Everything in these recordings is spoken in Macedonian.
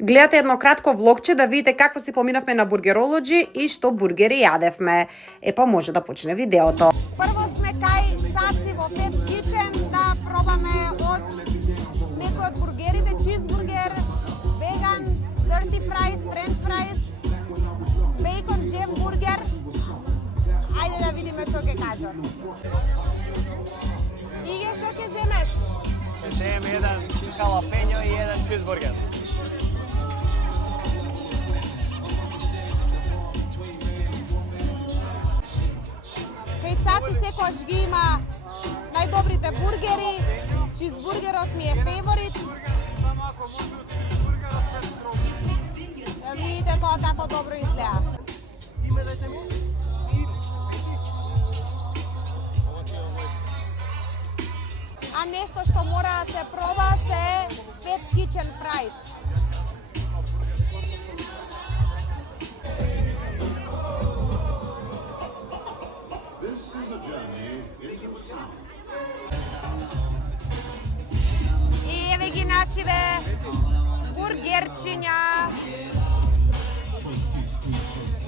Гледате едно кратко влогче да видите како си поминавме на Burgerology и што бургери јадевме. Епа може да почне видеото. Прво сме кај Саци во Pep Kitchen да пробаме од некои од бургерите, чизбургер, веган, dirty fries, french fries, bacon jam бургер. Ајде да видиме што ќе кажат. Иге, што ќе земеш? Ќе земем еден халапењо и еден чизбургер. Кај Саци секојаш ги има најдобрите бургери, чизбургерот ми е фаворит. Да видите тоа како добро изгледа. А нешто што мора да се проба се Pep Kitchen fries. И еве ги нашиве бургерчиња.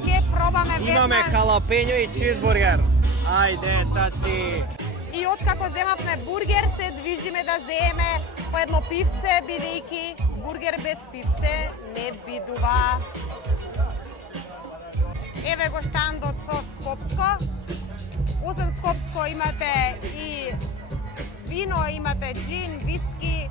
Ке пробаме веднаш. Имаме халапењо и чизбургер. Ајде, Цаци. И откако земавме бургер, се движиме да земеме по едно пивце, бидејќи бургер без пивце не бидува. Еве го штандот со скопско. Освен скопско имате и вино, имате джин, виски,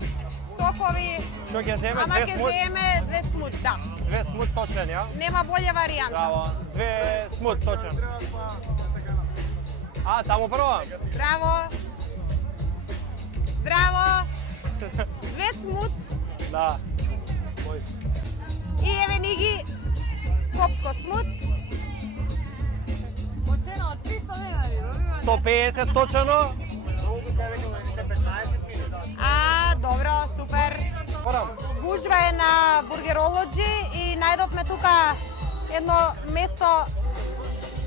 сокови. Што ќе земе? Ама ќе земеме две смут, да. Две смут точен, ја? Нема болја варијанта. Браво. Две смут точен. А, таму прво? Браво. Браво. Две смут. Да. И еве ни ги скопско смут. 150 точено. А, добро, супер. Гужва е на Burgerology и најдовме тука едно место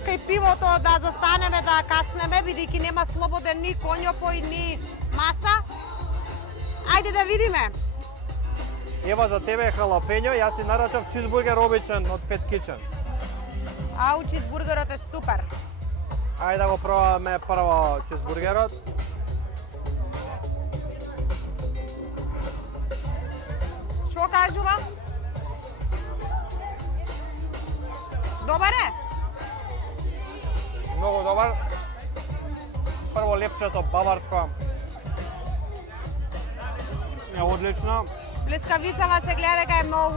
кај пивото да застанеме да каснеме, бидејќи нема слободен ни конјопој, ни маса. Ајде да видиме. Ева за тебе халапењо, јас си нарачав чизбургер обичен од Pep Kitchen. Ау, чизбургерот е супер. Ајде да го пробаме прво чизбургерот. Што кажува? Добар е? Многу добар. Прво лепчето баварско. Е одлично. Блескавицава се гледа дека е многу